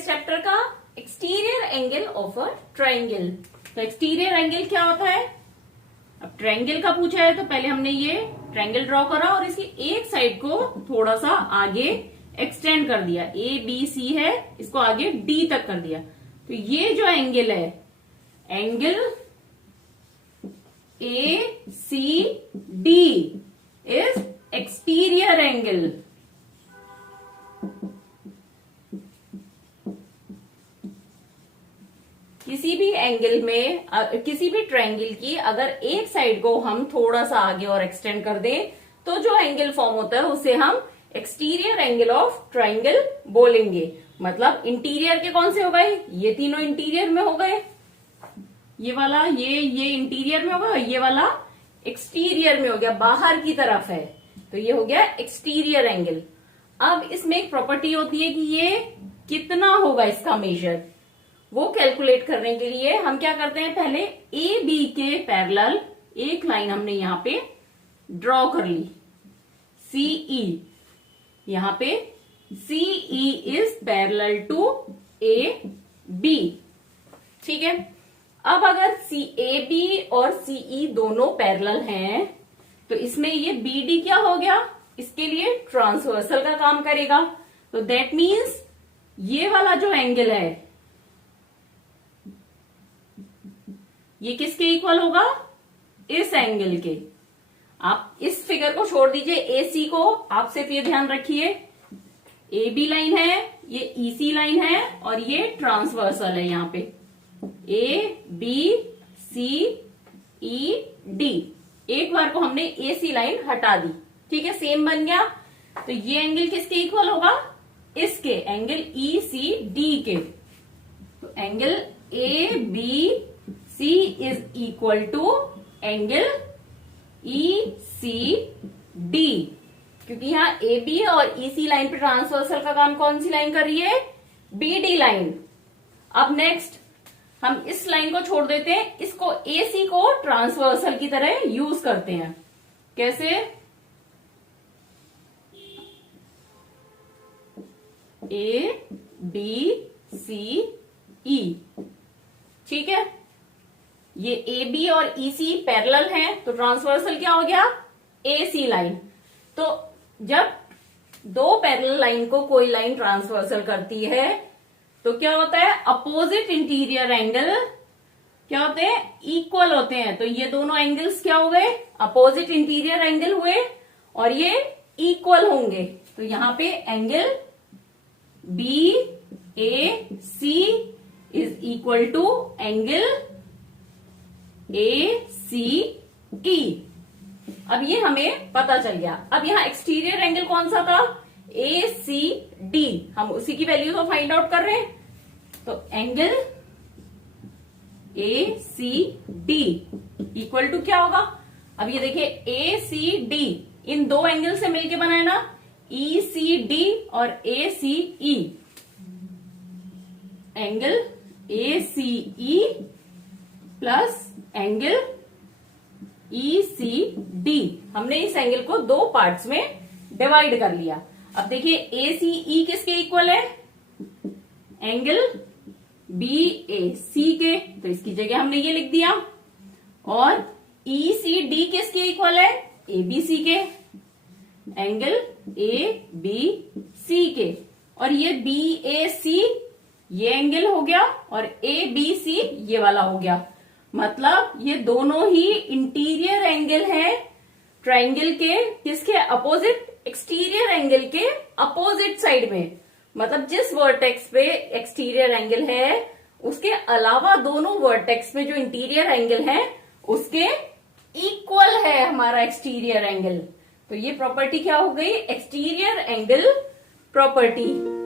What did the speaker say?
इस चैप्टर का exterior angle of a triangle. तो एक्सटीरियर एंगल क्या होता है? अब ट्राइंगल का पूछा है तो पहले हमने ये ट्राइंगल ड्रॉ करा और इसकी एक साइड को थोड़ा सा आगे एक्सटेंड कर दिया। ए बी सी है, इसको आगे डी तक कर दिया। तो ये जो एंगल है, angle A C D is exterior angle. किसी भी एंगल में किसी भी ट्रायंगल की अगर एक साइड को हम थोड़ा सा आगे और एक्सटेंड कर दें तो जो एंगल फॉर्म होता है उसे हम एक्सटीरियर एंगल ऑफ ट्रायंगल बोलेंगे। मतलब इंटीरियर के कौन से हो गए? ये तीनों इंटीरियर में हो गए। ये वाला ये इंटीरियर में होगा, ये वाला एक्सटीरियर में हो गया, बाहर की तरफ है, तो ये हो गया एक्सटीरियर एंगल। अब इसमें एक प्रॉपर्टी होती है कि ये कितना होगा इसका मेजर, वो कैलकुलेट करने के लिए हम क्या करते हैं, पहले ए बी के पैरेलल एक लाइन हमने यहां पे ड्रॉ कर ली, सीई। यहां पे C E is parallel to A B, ठीक है। अब अगर सी ए बी और सीई दोनों पैरेलल हैं तो इसमें ये बी डी क्या हो गया, इसके लिए ट्रांसवर्सल का काम करेगा। तो दैट मीन्स ये वाला जो एंगल है ये किसके इक्वल होगा? इस एंगल के। आप इस फिगर को छोड़ दीजिए, ए सी को आप सिर्फ ये ध्यान रखिए, ए बी लाइन है, ये ई सी लाइन है और ये ट्रांसवर्सल है। यहां पे ए बी सी ई डी, एक बार को हमने ए सी लाइन हटा दी, ठीक है, सेम बन गया। तो ये एंगल किसके इक्वल होगा? इसके, एंगल ई सी डी के। तो angle A B C is equal to angle E C D, क्योंकि यहां ए बी और ई सी लाइन पे ट्रांसवर्सल का काम कौन सी लाइन कर रही है? B D line. अब नेक्स्ट हम इस लाइन को छोड़ देते हैं, इसको ए सी को ट्रांसवर्सल की तरह यूज करते हैं। कैसे? ए बी सी ई, ठीक है। ये ए बी और ई सी पैरेलल हैं तो ट्रांसवर्सल क्या हो गया? ए सी लाइन। तो जब दो पैरेलल लाइन को कोई लाइन ट्रांसवर्सल करती है तो क्या होता है? अपोजिट इंटीरियर एंगल क्या होते हैं? इक्वल होते हैं। तो ये दोनों एंगल्स क्या हो गए? अपोजिट इंटीरियर एंगल हुए और ये इक्वल होंगे। तो यहां पे angle B A C is equal to angle A C E. अब ये हमें पता चल गया। अब यहां एक्सटीरियर एंगल कौन सा था? ए सी डी, हम उसी की वैल्यू को फाइंड आउट कर रहे हैं। तो angle A C D equal to क्या होगा? अब ये देखिए ए सी डी इन दो एंगल से मिलके बना है ना, ई सी डी और A C E. Angle A C E plus angle E C D, हमने इस एंगल को दो पार्ट्स में डिवाइड कर लिया। अब देखिए ए सी ई किसके इक्वल है? एंगल बी ए सी के, तो इसकी जगह हमने ये लिख दिया। और ई सी डी किसके इक्वल है? ए बी सी के, एंगल ए बी सी के। और ये बी ए सी ये एंगल हो गया और ए बी सी ये वाला हो गया। मतलब ये दोनों ही इंटीरियर एंगल हैं ट्रायंगल के, किसके अपोजिट? एक्सटीरियर एंगल के अपोजिट साइड में। मतलब जिस वर्टेक्स पे एक्सटीरियर एंगल है उसके अलावा दोनों वर्टेक्स में जो इंटीरियर एंगल है उसके इक्वल है हमारा एक्सटीरियर एंगल। तो ये प्रॉपर्टी क्या हो गई? Exterior angle property.